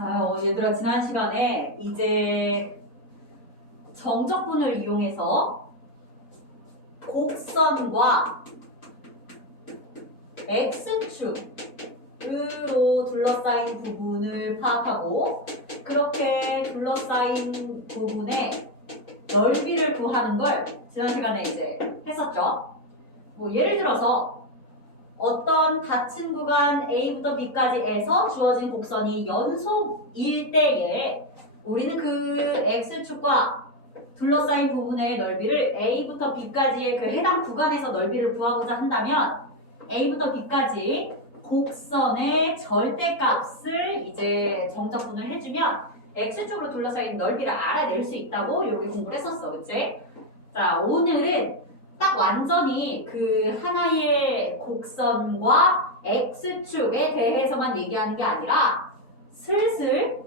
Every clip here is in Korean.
자, 얘들아, 지난 시간에 이제 정적분을 이용해서 곡선과 X축으로 둘러싸인 부분을 파악하고 그렇게 둘러싸인 부분의 넓이를 구하는 걸 지난 시간에 이제 했었죠. 뭐 예를 들어서 어떤 닫힌 구간 A부터 B까지에서 주어진 곡선이 연속일 때에 우리는 그 X축과 둘러싸인 부분의 넓이를 A부터 B까지의 그 해당 구간에서 넓이를 구하고자 한다면 A부터 B까지 곡선의 절대값을 이제 정적분을 해주면 X축으로 둘러싸인 넓이를 알아낼 수 있다고 이렇게 공부를 했었어. 그치? 자, 오늘은 딱 완전히 그 하나의 곡선과 X축에 대해서만 얘기하는 게 아니라 슬슬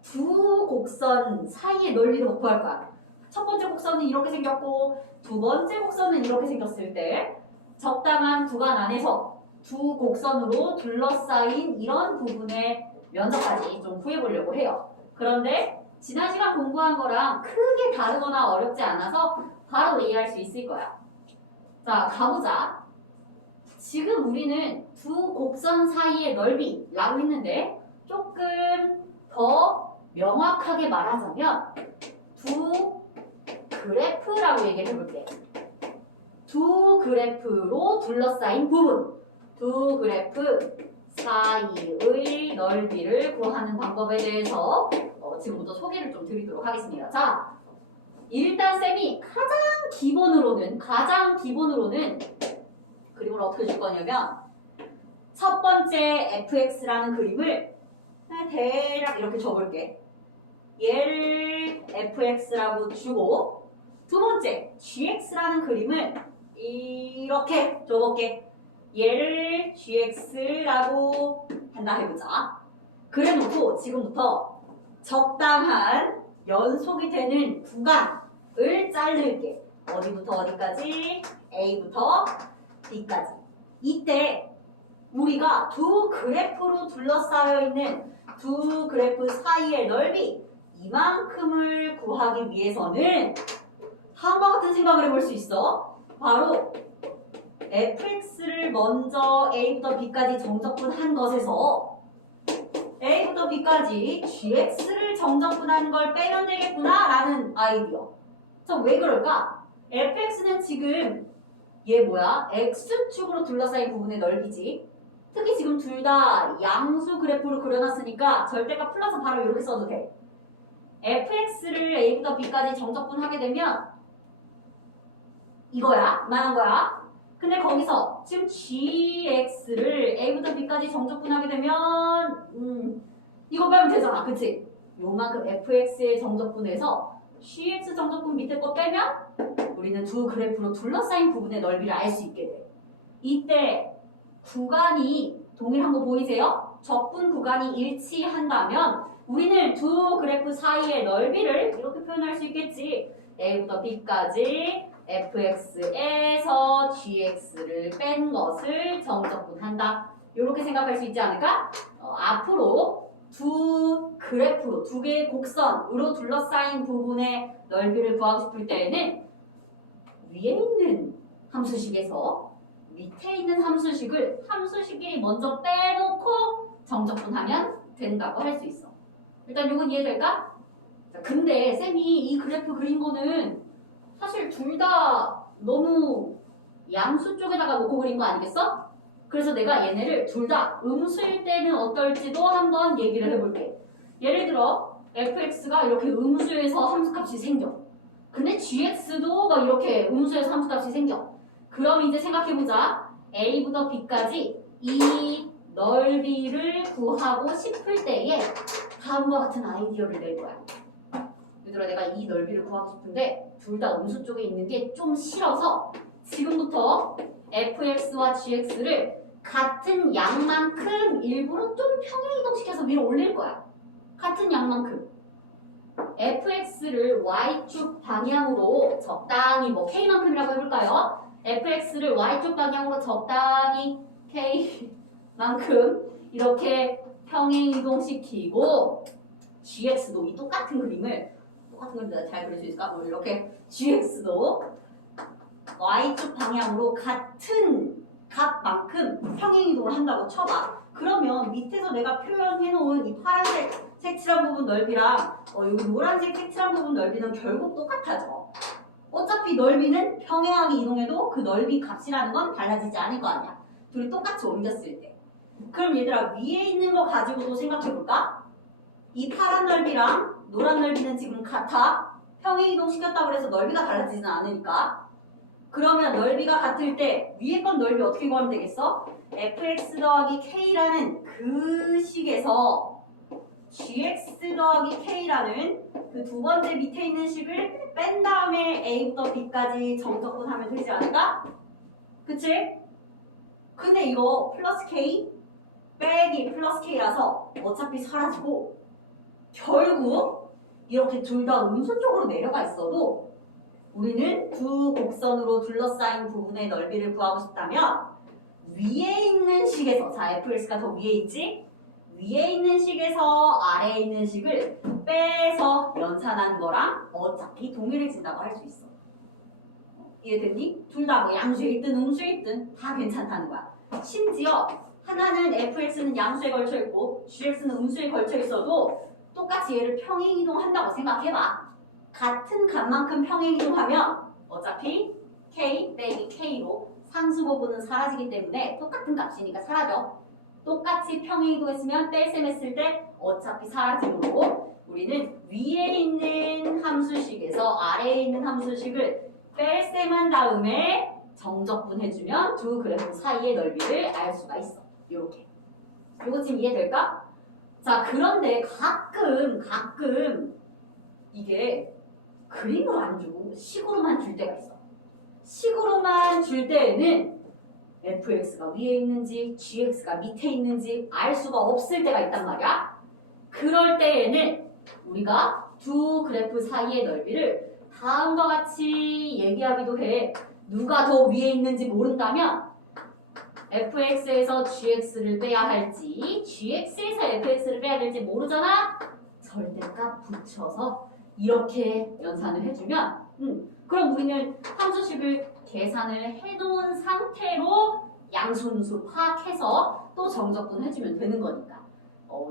두 곡선 사이의 넓이도 구할 거야. 첫 번째 곡선은 이렇게 생겼고 두 번째 곡선은 이렇게 생겼을 때 적당한 구간 안에서 두 곡선으로 둘러싸인 이런 부분의 면적까지 좀 구해보려고 해요. 그런데 지난 시간 공부한 거랑 크게 다르거나 어렵지 않아서 바로 이해할 수 있을 거야. 자, 가보자. 지금 우리는 두 곡선 사이의 넓이라고 했는데 조금 더 명확하게 말하자면 두 그래프라고 얘기를 해볼게. 두 그래프로 둘러싸인 부분, 두 그래프 사이의 넓이를 구하는 방법에 대해서 지금부터 소개를 좀 드리도록 하겠습니다. 자, 일단 쌤이 가장 기본으로는 그림을 어떻게 줄 거냐면 첫 번째 fx라는 그림을 대략 이렇게 줘볼게. 얘를 fx라고 주고 두 번째 gx라는 그림을 이렇게 줘볼게. 얘를 gx라고 한다 해보자. 그래놓고 지금부터 적당한 연속이 되는 구간을 자를게. 어디부터 어디까지? A부터 B까지. 이때 우리가 두 그래프로 둘러싸여 있는 두 그래프 사이의 넓이 이만큼을 구하기 위해서는 다음과 같은 생각을 해볼 수 있어. 바로 fx를 먼저 A부터 B까지 정적분한 것에서 A부터 B까지 gx를 정적분하는 걸 빼면 되겠구나 라는 아이디어. 자, 왜 그럴까? fx는 지금 얘 뭐야? x축으로 둘러싸인 부분의 넓이지. 특히 지금 둘 다 양수 그래프로 그려놨으니까 절대값 플러스 바로 이렇게 써도 돼. fx를 A부터 B까지 정적분하게 되면 이거야. 이만한 거야. 근데 거기서 지금 gx를 A부터 B까지 정적분하게 되면 이거 빼면 되잖아. 그치? 요만큼 fx의 정적분에서 gx 정적분 밑에 거 빼면 우리는 두 그래프로 둘러싸인 부분의 넓이를 알 수 있게 돼. 이때 구간이 동일한 거 보이세요? 적분 구간이 일치한다면 우리는 두 그래프 사이의 넓이를 이렇게 표현할 수 있겠지. A부터 B까지 fx에서 gx를 뺀 것을 정적분한다. 이렇게 생각할 수 있지 않을까? 앞으로 두 그래프로 두 개의 곡선으로 둘러싸인 부분의 넓이를 구하고 싶을 때에는 위에 있는 함수식에서 밑에 있는 함수식끼리 먼저 빼놓고 정적분하면 된다고 할 수 있어. 일단 이건 이해될까? 자, 근데 쌤이 이 그래프 그린 거는 사실 둘 다 너무 양수 쪽에다가 놓고 그린 거 아니겠어? 그래서 내가 얘네를 둘 다 음수일 때는 어떨지도 한번 얘기를 해볼게. 예를 들어 fx가 이렇게 음수에서 함수값이 생겨. 근데 gx도 막 이렇게 음수에서 함수값이 생겨. 그럼 이제 생각해보자. A부터 B까지 이 넓이를 구하고 싶을 때에 다음과 같은 아이디어를 낼 거야. 얘들아, 내가 이 넓이를 구하고 싶은데 둘 다 음수 쪽에 있는 게 좀 싫어서 지금부터 fx와 gx를 같은 양만큼 일부러 좀 평행이동시켜서 위로 올릴 거야. 같은 양만큼. fx를 y축 방향으로 적당히 k만큼이라고 해볼까요? fx를 y축 방향으로 적당히 k만큼 이렇게 평행 이동시키고 gx도 이 똑같은 그림을 잘 그릴 수 있을까? 이렇게 gx도 y축 방향으로 같은 값만큼 평행 이동을 한다고 쳐봐. 그러면 밑에서 내가 표현해 놓은 이 파란색 색칠한 부분 넓이랑 여기 노란색 색칠한 부분 넓이는 결국 똑같아져. 어차피 넓이는 평행하게 이동해도 그 넓이 값이라는 건 달라지지 않을 거 아니야. 둘이 똑같이 옮겼을 때. 그럼 얘들아 위에 있는 거 가지고도 생각해 볼까? 이 파란 넓이랑 노란 넓이는 지금 같아. 평행 이동시켰다고 해서 넓이가 달라지지는 않으니까. 그러면 넓이가 같을 때 위에 건 넓이 어떻게 구하면 되겠어? fx 더하기 k라는 그 식에서 gx 더하기 k라는 그 두 번째 밑에 있는 식을 뺀 다음에 a부터 b까지 정적분하면 되지 않을까? 그치? 근데 이거 플러스 k 빼기 플러스 k라서 어차피 사라지고 결국 이렇게 둘 다 음수쪽으로 내려가 있어도 우리는 두 곡선으로 둘러싸인 부분의 넓이를 구하고 싶다면 위에 있는 식에서 자 fx가 더 위에 있지? 위에 있는 식에서 아래에 있는 식을 빼서 연산한 거랑 어차피 동일해진다고 할 수 있어. 이해됐니? 둘 다 뭐 양수에 있든 음수에 있든 다 괜찮다는 거야. 심지어 하나는 fx는 양수에 걸쳐 있고 gx는 음수에 걸쳐 있어도 똑같이 얘를 평행 이동한다고 생각해봐. 같은 값만큼 평행 이동하면 어차피 k 빼기 k로 상수 부분은 사라지기 때문에 똑같은 값이니까 사라져. 똑같이 평행 이동했으면 뺄셈 했을 때 어차피 사라지므로 우리는 위에 있는 함수식에서 아래에 있는 함수식을 뺄셈한 다음에 정적분해주면 두 그래프 사이의 넓이를 알 수가 있어. 이렇게. 이거 지금 이해될까? 자, 그런데 가끔 이게 그림으로 안 주고 식으로만 줄 때가 있어. 식으로만 줄 때에는 fx가 위에 있는지 gx가 밑에 있는지 알 수가 없을 때가 있단 말이야. 그럴 때에는 우리가 두 그래프 사이의 넓이를 다음과 같이 얘기하기도 해. 누가 더 위에 있는지 모른다면 fx에서 gx를 빼야 할지 gx에서 fx를 빼야 될지 모르잖아? 절대값 붙여서 이렇게 연산을 해주면 그럼 우리는 함수식을 계산을 해놓은 상태로 양수음수 파악해서 또 정적분 해주면 되는 거니까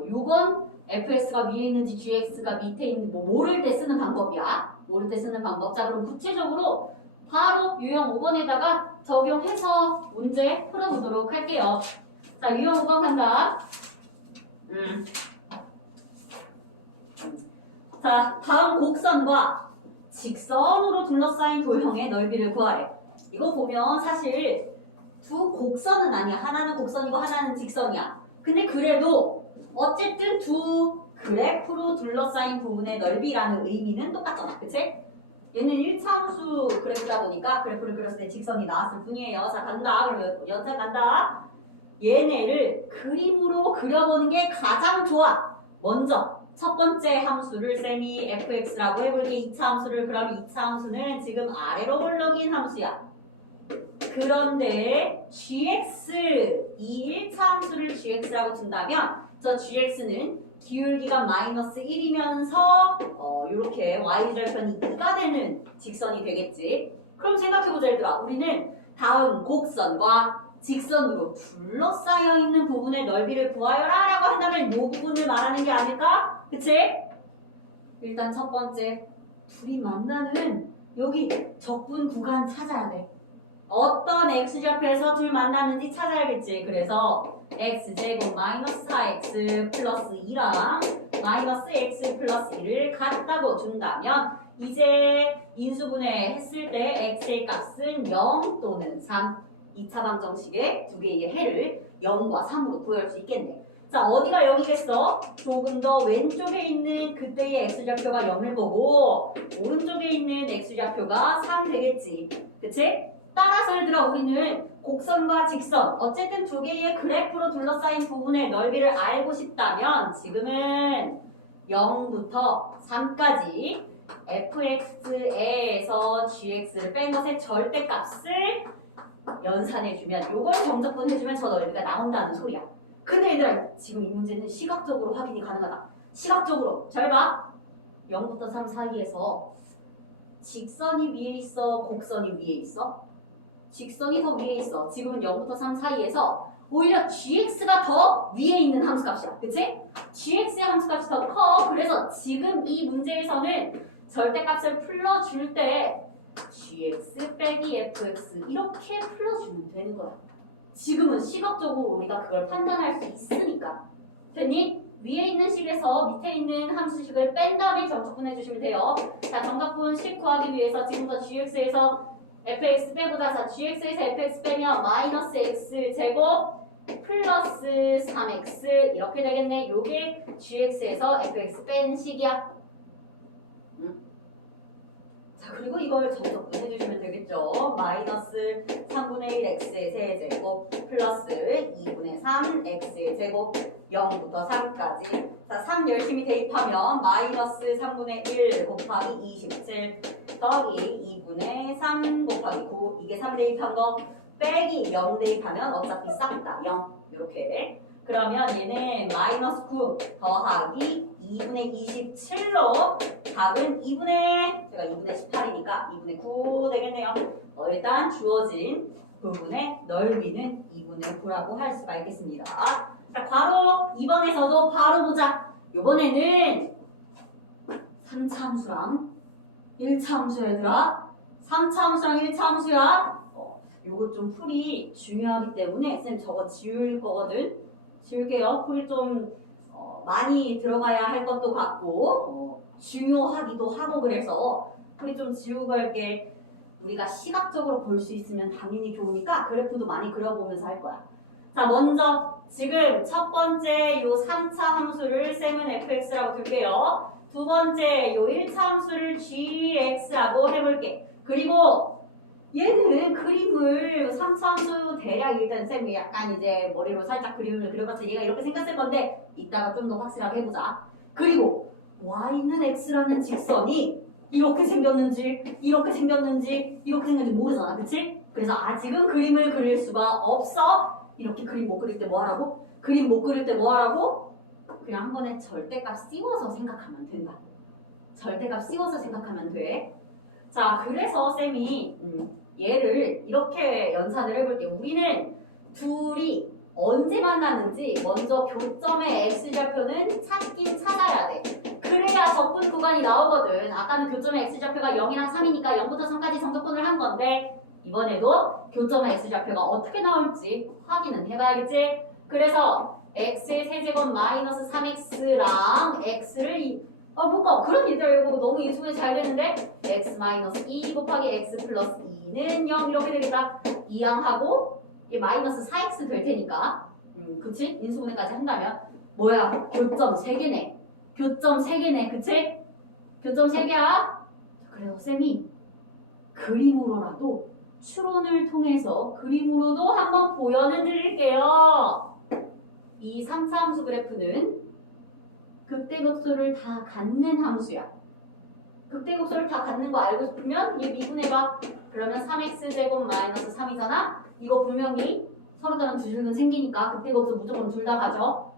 요건 fx가 위에 있는지 gx가 밑에 있는지 모를 때 쓰는 방법이야. 모를 때 쓰는 방법. 자, 그럼 구체적으로 바로 유형 5번에다가 적용해서 문제 풀어보도록 할게요. 자, 유형 5번 간다. 자, 다음 곡선과 직선으로 둘러싸인 도형의 넓이를 구하래. 이거 보면 사실 두 곡선은 아니야. 하나는 곡선이고 하나는 직선이야. 근데 그래도 어쨌든 두 그래프로 둘러싸인 부분의 넓이라는 의미는 똑같잖아. 그치? 얘는 1차 함수 그래프다 보니까 그래프를 그렸을 때 직선이 나왔을 뿐이에요. 자, 간다. 그러면 연산 간다. 얘네를 그림으로 그려보는 게 가장 좋아. 먼저 첫 번째 함수를 쌤이 fx라고 해볼게. 2차 함수를. 그럼 2차 함수는 지금 아래로 볼록인 함수야. 그런데 gx, 이 1차 함수를 gx라고 둔다면 저 gx는 기울기가 마이너스 1이면서 이렇게 y절편이 2가 되는 직선이 되겠지. 그럼 생각해보자 얘들아. 우리는 다음 곡선과 직선으로 둘러싸여 있는 부분의 넓이를 구하여라 라고 한다면 이 부분을 말하는 게 아닐까? 그치? 일단 첫 번째, 둘이 만나는 여기 적분 구간 찾아야 돼. 어떤 x좌표에서 둘 만나는지 찾아야겠지. 그래서 x제곱 마이너스 4x 플러스 2랑 마이너스 x 플러스 1을 같다고 준다면 이제 인수분해 했을 때 x의 값은 0 또는 3. 2차 방정식의 두 개의 해를 0과 3으로 구할 수 있겠네. 자, 어디가 0이겠어? 조금 더 왼쪽에 있는 그때의 x좌표가 0을 보고 오른쪽에 있는 x좌표가 3 되겠지. 그치? 따라서 얘들아 우리는 곡선과 직선 어쨌든 두 개의 그래프로 둘러싸인 부분의 넓이를 알고 싶다면 지금은 0부터 3까지 fx에서 gx를 뺀 것의 절대값을 연산해주면 요걸 정적분해주면 저 넓이가 나온다는 소리야. 근데 얘들아 지금 이 문제는 시각적으로 확인이 가능하다. 시각적으로 잘 봐. 0부터 3 사이에서 직선이 위에 있어, 곡선이 위에 있어? 직선이 더 위에 있어. 지금은 0부터 3 사이에서 오히려 gx가 더 위에 있는 함수값이야. 그치? gx의 함수값이 더 커. 그래서 지금 이 문제에서는 절대값을 풀어줄 때 gx 빼기 fx 이렇게 풀어주면 되는 거야. 지금은 시각적으로 우리가 그걸 판단할 수 있으니까. 됐니? 위에 있는 식에서 밑에 있는 함수식을 뺀 다음에 정적분 해주시면 돼요. 자, 정적분 식 구하기 위해서 지금부터 gx에서 fx 빼고 자 gx에서 fx 빼면 마이너스 x 제곱 플러스 3x 이렇게 되겠네. 요게 gx에서 fx 뺀 식이야. 자, 그리고 이걸 정적분 해주시면 되겠죠. 마이너스 3분의 1 x의 세제곱 플러스 2분의 3 x의 제곱 0부터 3까지. 자, 3 열심히 대입하면 마이너스 3분의 1 곱하기 27 더하기 2분의 3 곱하기 9 이게 3 대입한 거 빼기 0 대입하면 어차피 싹 다 0 이렇게. 그러면 얘는 마이너스 9 더하기 2분의 27로 답은 2분의 제가 2분의 18이니까 2분의 9 되겠네요. 일단 주어진 부분의 넓이는 2분의 9라고 할 수가 있겠습니다. 자, 괄호 2번에서도 바로 보자. 이번에는 3차 함수랑 1차 함수야 얘들아. 3차 함수랑 1차 함수야. 요거 좀 풀이 중요하기 때문에 쌤 저거 지울 거거든. 지울게요. 풀이 좀 많이 들어가야 할 것도 같고 중요하기도 하고 그래서 풀이 좀 지우고 갈게. 우리가 시각적으로 볼 수 있으면 당연히 좋으니까 그래프도 많이 그려보면서 할 거야. 자, 먼저 지금 첫 번째 요 3차 함수를 쌤은 fx라고 둘게요. 두 번째 요 1차 함수를 gx라고 해볼게. 그리고 얘는 그림을 3차 함수 대략 일단 쌤이 약간 이제 머리로 살짝 그림을 그려봤자 얘가 이렇게 생겼을 건데 이따가 좀 더 확실하게 해보자. 그리고 y는 x라는 직선이 이렇게 생겼는지 이렇게 생겼는지 이렇게 생겼는지 모르잖아. 그치? 그래서 아직은 그림을 그릴 수가 없어. 이렇게 그림 못 그릴 때 뭐 하라고? 그림 못 그릴 때 뭐 하라고? 그냥 한 번에 절대값 씌워서 생각하면 된다. 절대값 씌워서 생각하면 돼. 자, 그래서 쌤이 얘를 이렇게 연산을 해볼게. 우리는 둘이 언제 만나는지 먼저 교점의 x좌표는 찾긴 찾아야 돼. 그래야 적분 구간이 나오거든. 아까는 교점의 x좌표가 0이랑 3이니까 0부터 3까지 정적분을 한 건데 이번에도 교점의 x좌표가 어떻게 나올지 확인은 해봐야겠지. 그래서 x의 세제곱 마이너스 3x랑 x를 뭔가 그런 얘들 이거 너무 인수분해 잘 되는데 x 마이너스 2 곱하기 x 플러스 2는 0 이렇게 되겠다. 이항하고 이게 마이너스 4x 될 테니까 그치? 인수분해까지 한다면 뭐야? 교점 3개네. 교점 3개네. 그치? 교점 3개야. 그래서 쌤이 그림으로라도 추론을 통해서 그림으로도 한번 보여는 드릴게요. 이 3차 함수 그래프는 극대극소를 다 갖는 함수야. 극대극소를 다 갖는 거 알고 싶으면 얘 미분해봐. 그러면 3x제곱 마이너스 3이잖아. 이거 분명히 서로 다른 두 줄은 생기니까 극대극소 무조건 둘 다 가져.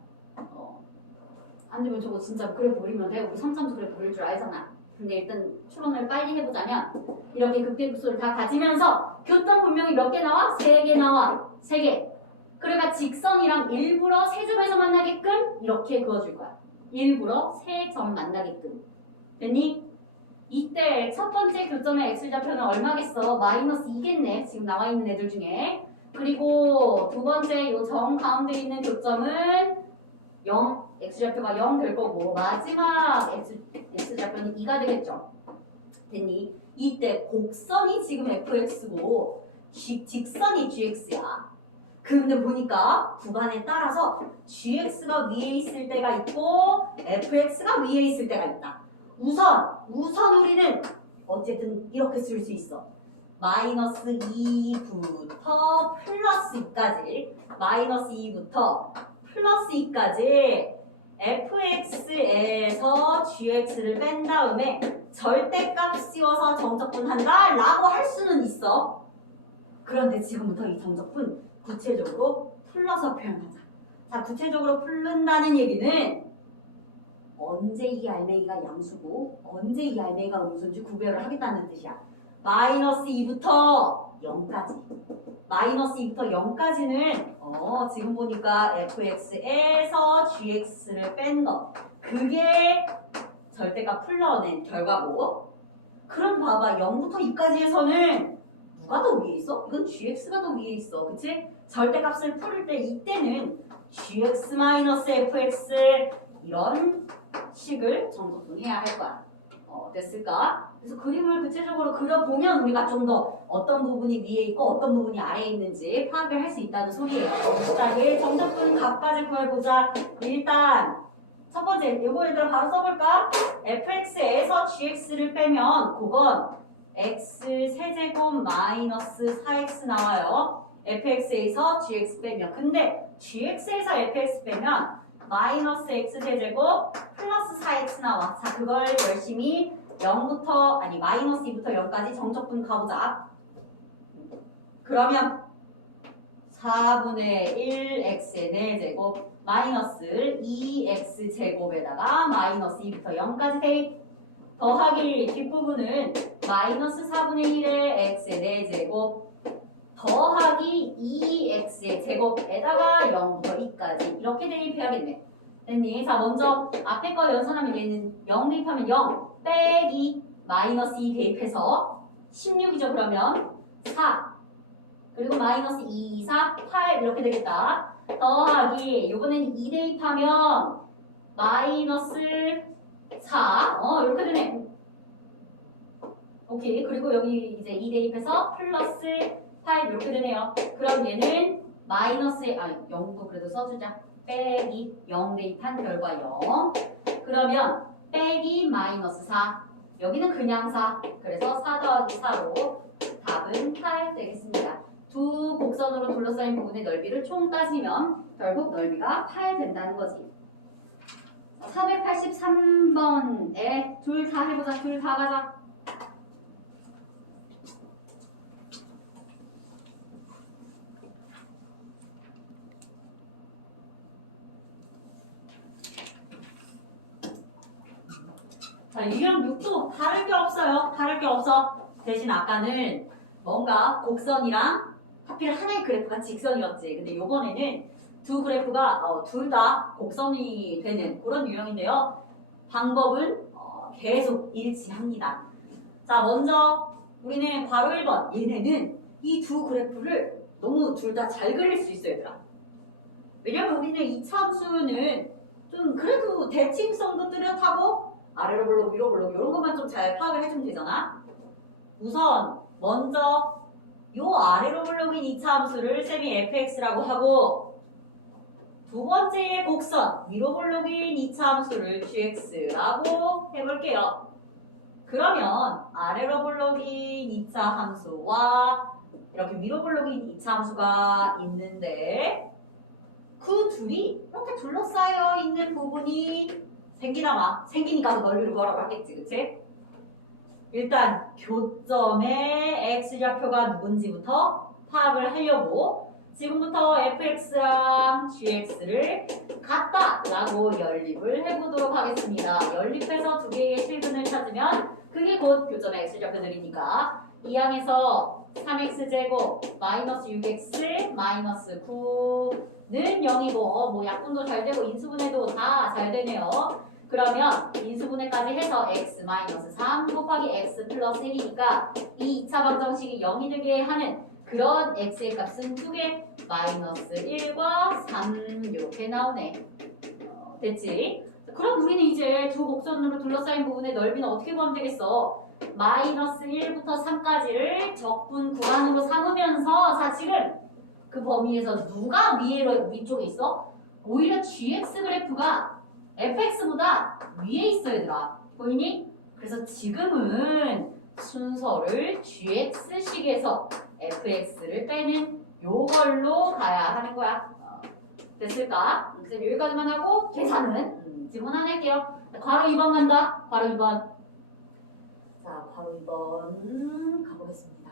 안 되면 저거 진짜 그래프 그리면 돼. 우리 3차 함수 그래프 그릴 줄 알잖아. 근데 일단 추론을 빨리 해보자면 이렇게 극대극소를 다 가지면서 교점 분명히 몇 개 나와? 3개 나와. 3개. 그러니까 직선이랑 일부러 세 점에서 만나게끔 이렇게 그어줄 거야. 일부러 세 점 만나게끔. 됐니? 이때 첫 번째 교점의 x좌표는 얼마겠어? 마이너스 2겠네. 지금 나와 있는 애들 중에. 그리고 두 번째 요 정 가운데 있는 교점은 0, x좌표가 0 될 거고 마지막 x좌표는 2가 되겠죠. 됐니? 이때 곡선이 지금 fx고 직선이 gx야. 근데 보니까 구간에 따라서 gx가 위에 있을 때가 있고 fx가 위에 있을 때가 있다. 우선 우리는 어쨌든 이렇게 쓸 수 있어. 마이너스 2부터 플러스 2까지 마이너스 2부터 플러스 2까지 fx에서 gx를 뺀 다음에 절대값 씌워서 정적분한다 라고 할 수는 있어. 그런데 지금부터 이 정적분 구체적으로 풀러서 표현하자. 자, 구체적으로 풀른다는 얘기는 언제 이 알맹이가 양수고 언제 이 알맹이가 음수인지 구별을 하겠다는 뜻이야. 마이너스 2부터 0까지. 마이너스 2부터 0까지는 지금 보니까 fx에서 gx를 뺀 거. 그게 절대값 풀러낸 결과고. 그럼 봐봐. 0부터 2까지에서는 누가 더 위에 있어? 이건 gx가 더 위에 있어. 그치? 절대값을 풀을 때 이때는 gx-fx 이런 식을 정석분해야 할 거야. 됐을까? 그래서 그림을 구체적으로 그려보면 우리가 좀 더 어떤 부분이 위에 있고 어떤 부분이 아래에 있는지 파악을 할 수 있다는 소리예요. 자, 얘 정석분 값까지 구해보자. 일단 첫 번째, 요거 얘들아 바로 써볼까? fx에서 gx를 빼면 그건 x 세제곱 마이너스 4x 나와요. fx에서 gx 빼면. 근데 gx에서 fx 빼면 마이너스 x 세제곱 플러스 4x 나와. 자, 그걸 열심히 0부터 아니 마이너스 2부터 0까지 정적분 가보자. 그러면 4분의 1x의 4제곱 마이너스 2x 제곱에다가 마이너스 2부터 0까지 대입. 더하기 뒷부분은 마이너스 4분의 1의 x의 4제곱 더하기 2x의 제곱에다가 0부터 2까지 이렇게 대입해야겠네. 됐니? 자, 먼저 앞에 거 연산하면 얘는 0 대입하면 0 빼기 마이너스 2 대입해서 16이죠. 그러면 4 그리고 마이너스 2, 4, 8 이렇게 되겠다. 더하기 이번에는 2 대입하면 마이너스 4 이렇게 되네. 오케이. 그리고 여기 이제 2 대입해서 플러스 8 이렇게 되네요. 그럼 얘는 마이너스 0도 그래도 써주자. 빼기 0 대입한 결과 0. 그러면 빼기 마이너스 4. 여기는 그냥 4. 그래서 4 더하기 4로 답은 8 되겠습니다. 두 곡선으로 둘러싸인 부분의 넓이를 총 따지면 결국 넓이가 8 된다는 거지. 483번에 둘 다 해보자. 둘 다 가자. 자, 유형 6도 다를 게 없어요. 다를 게 없어. 대신 아까는 뭔가 곡선이랑 하필 하나의 그래프가 직선이었지. 근데 요번에는 두 그래프가 둘 다 곡선이 되는 그런 유형인데요. 방법은 계속 일치합니다. 자, 먼저 우리는 괄호 1번. 얘네는 이 두 그래프를 너무 둘 다 잘 그릴 수 있어요, 얘들아. 왜냐면 우리는 이차함수는 좀 그래도 대칭성도 뚜렷하고 아래로 블록, 위로 블록 이런 것만 좀 잘 파악을 해주면 되잖아. 우선 먼저 요 아래로 블록인 이차함수를 쌤이 fx라고 하고 두 번째 곡선 위로 블록인 이차함수를 gx라고 해볼게요. 그러면 아래로 블록인 2차 함수와 이렇게 위로 블록인 2차 함수가 있는데 그 둘이 이렇게 둘러싸여 있는 부분이 생기니까 그 넓이를 구하라고 하겠지, 그치? 일단 교점의 x좌표가 누군지부터 파악을 하려고 지금부터 fx랑 gx를 같다라고 연립을 해보도록 하겠습니다. 연립해서 두 개의 실근을 찾으면 그게 곧 교점의 x좌표들이니까 이 항에서 3x제곱 마이너스 6x 마이너스 9는 0이고 뭐 약분도 잘 되고 인수분해도 다 잘 되네요. 그러면 인수분해까지 해서 x 마이너스 3 곱하기 x 플러스 1이니까 이 2차 방정식이 0이 되게 하는 그런 x의 값은 두 개 마이너스 1과 3 이렇게 나오네. 됐지? 그럼 우리는 이제 두 곡선으로 둘러싸인 부분의 넓이는 어떻게 구하면 되겠어? 마이너스 1부터 3까지를 적분 구간으로 삼으면서 사실은 그 범위에서 누가 위쪽에 있어? 오히려 gx 그래프가 fx보다 위에 있어 얘들아. 보이니? 그래서 지금은 순서를 gx식에서 fx를 빼는 요걸로 가야 하는 거야. 됐을까? 그래서 여기까지만 하고 계산은 지금 하나 낼게요. 괄호 2번 간다. 괄호 2번. 자, 괄호 2번 가보겠습니다.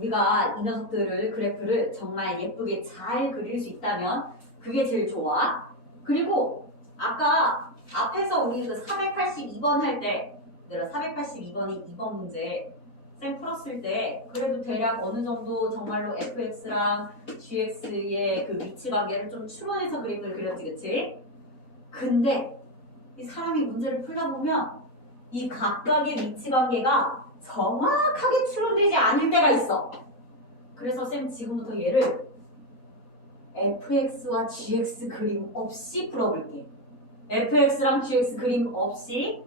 우리가 이 녀석들을 그래프를 정말 예쁘게 잘 그릴 수 있다면 그게 제일 좋아. 그리고 아까 앞에서 우리 그 482번 할 때 내가 482번이 2번 문제 쌤 풀었을 때 그래도 대략 어느 정도 정말로 fx랑 gx의 그 위치 관계를 좀 추론해서 그림을 그렸지, 그치? 근데 이 사람이 문제를 풀다 보면 이 각각의 위치 관계가 정확하게 추론되지 않을 때가 있어. 그래서 쌤 지금부터 얘를 fx와 gx 그림 없이 풀어볼게. fx랑 gx 그림 없이.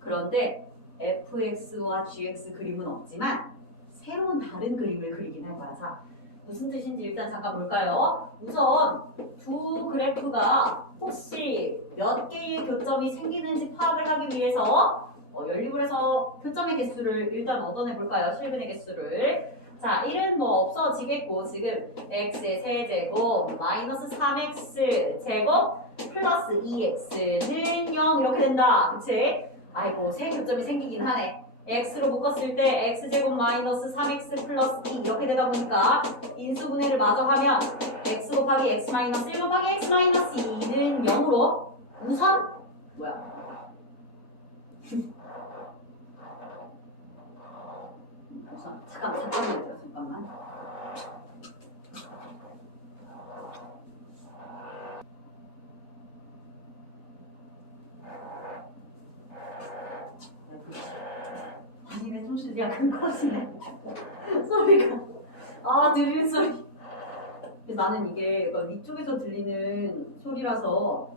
그런데 fx와 gx 그림은 없지만 새로운 다른 그림을 그리긴 할 거야. 자, 무슨 뜻인지 일단 잠깐 볼까요? 우선 두 그래프가 혹시 몇 개의 교점이 생기는지 파악을 하기 위해서 연립을 해서 교점의 개수를 일단 얻어내 볼까요? 실근의 개수를. 자, 1은 뭐 없어지겠고 지금 x의 세제곱 마이너스 3x 제곱 플러스 2x는 0 이렇게 된다. 그치? 아이고 세 교점이 생기긴 하네. x로 묶었을 때 x제곱 마이너스 3x 플러스 2 이렇게 되다 보니까 인수분해를 마저 하면 x 곱하기 x 마이너스 1 곱하기 x 마이너스 2는 0으로 우선 뭐야? 우선 잠깐만 있어요. 잠깐만. 아니네 좀 약간 커지네. 소리가. 아 들릴 소리. 나는 이게 위쪽에서 들리는 소리라서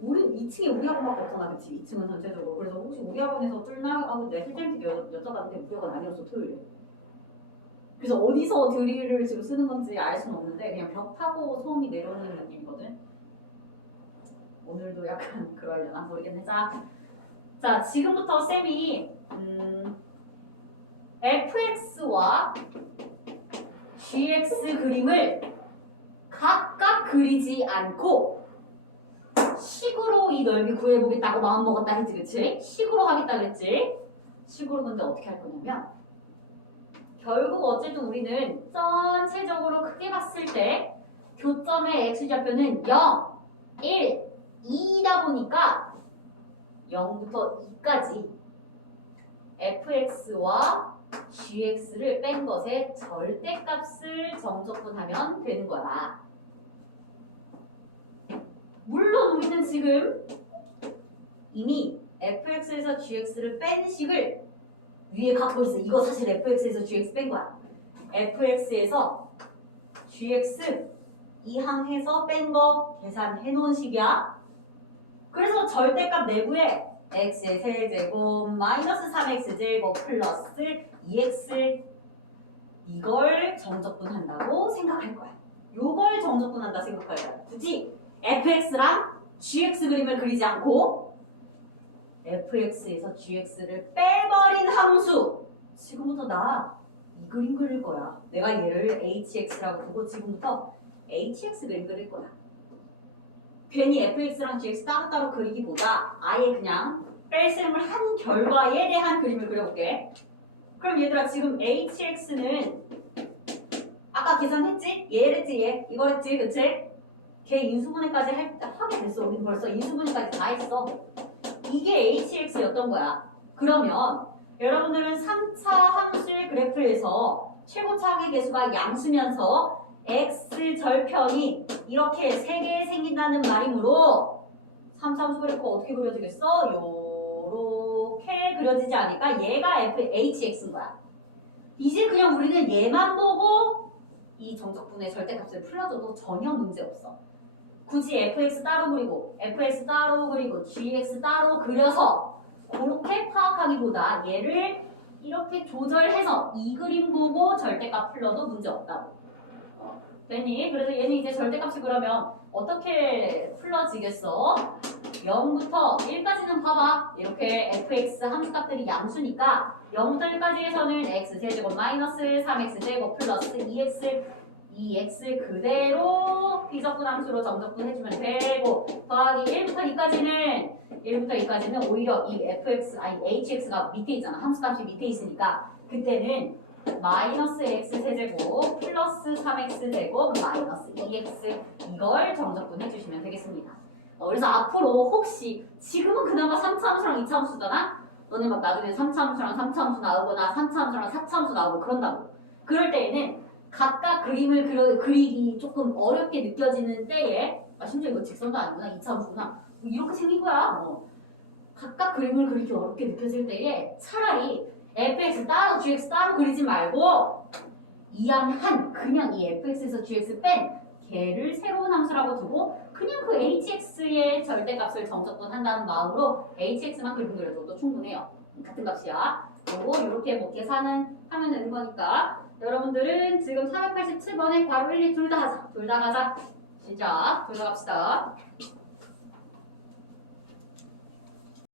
우리 2층에 우리 학원밖에 없잖아, 그치? 2층은 전체적으로. 그래서 혹시 우리 학원에서 뚫나 하고 내가 실장님께 여쭤봤는데 우리 학원 아니었어, 토요일에. 그래서 어디서 드릴을 지금 쓰는 건지 알 수는 없는데 그냥 벽 타고 소음이 내려오는 느낌이거든. 오늘도 약간 그러려나 모르겠네. 자 지금부터 쌤이 fx와 gx 그림을 각각 그리지 않고 식으로 이 넓이 구해보겠다고 마음먹었다 했지, 그치? 식으로 하겠다 그랬지? 식으로 근데 어떻게 할 거냐면 결국 어쨌든 우리는 전체적으로 크게 봤을 때 교점의 x좌표는 0, 1, 2이다 보니까 0부터 2까지 fx와 gx를 뺀 것의 절대값을 정적분하면 되는 거야. 물론 우리는 지금 이미 fx에서 gx를 뺀 식을 위에 갖고 있어. 이거 사실 fx에서 gx 뺀 거야. fx에서 gx 이항해서 뺀 거 계산해 놓은 식이야. 그래서 절대값 내부에 x의 세제곱 마이너스 3x 제곱 플러스 2x 이걸 정적분한다고 생각할 거야. 요걸 정적분한다 생각할 거야. 굳이 fx랑 gx 그림을 그리지 않고 fx에서 gx를 빼버린 함수 지금부터 나 이 그림 그릴 거야. 내가 얘를 hx라고 두고 지금부터 hx 그림 그릴 거야. 괜히 fx랑 gx 따로따로 그리기보다 아예 그냥 뺄셈을 한 결과에 대한 그림을 그려볼게. 그럼 얘들아 지금 hx는 아까 계산했지? 얘를 했지 얘 이걸 했지 그치? 걔 인수분해까지 하게 됐어. 우리 벌써 인수분해까지 다 했어. 이게 hx였던 거야. 그러면 여러분들은 3차 함수의 그래프에서 최고차항의 개수가 양수면서 x 절편이 이렇게 3개 생긴다는 말이므로 3차 함수 그래프가 어떻게 그려지겠어? 요렇게 그려지지 않을까? 얘가 hx인 거야. 이제 그냥 우리는 얘만 보고 이 정적분의 절대값을 풀어줘도 전혀 문제 없어. 굳이 fx 따로 그리고 fx 따로 그리고 gx 따로 그려서 그렇게 파악하기보다 얘를 이렇게 조절해서 이 그림 보고 절대값 풀러도 문제 없다고. 됐니? 그래서 얘는 이제 절대값이 그러면 어떻게 풀러지겠어? 0부터 1까지는 봐봐. 이렇게 fx 함수값들이 양수니까 0부터 1까지에서는 x 세제곱 마이너스 3x 제곱 플러스 2x 그대로 비적분 함수로 정적분 해주면 되고 더하기 1부터 2까지는 오히려 이 hx가 밑에 있잖아. 함수값이 밑에 있으니까 그때는 마이너스 x 세제곱 플러스 3x 제곱 마이너스 2x 이걸 정적분 해주시면 되겠습니다. 그래서 앞으로 혹시 지금은 그나마 3차함수랑 2차함수잖아? 너네 막 나중에 3차함수랑 3차함수 나오거나 3차함수랑 4차함수 나오고 그런다고. 그럴 때에는 각각 그림을 그리기 조금 어렵게 느껴지는 때에 심지어 이거 직선도 아니구나 2차함수구나 이렇게 생긴 거야. 각각 그림을 그리기 어렵게 느껴질 때에 차라리 fx 따로 gx 따로 그리지 말고 이항한 그냥 이 fx에서 gx 뺀 걔를 새로운 함수라고 두고 그냥 그 hx의 절대값을 정적분 한다는 마음으로 hx만 그림 그려줘도 충분해요. 같은 값이야. 요거 이렇게 뭐 계산은 하면 되는 거니까 여러분들은 지금 487번에 괄호 1, 2 둘 다 하자. 둘 다 가자. 시작. 둘 다 갑시다.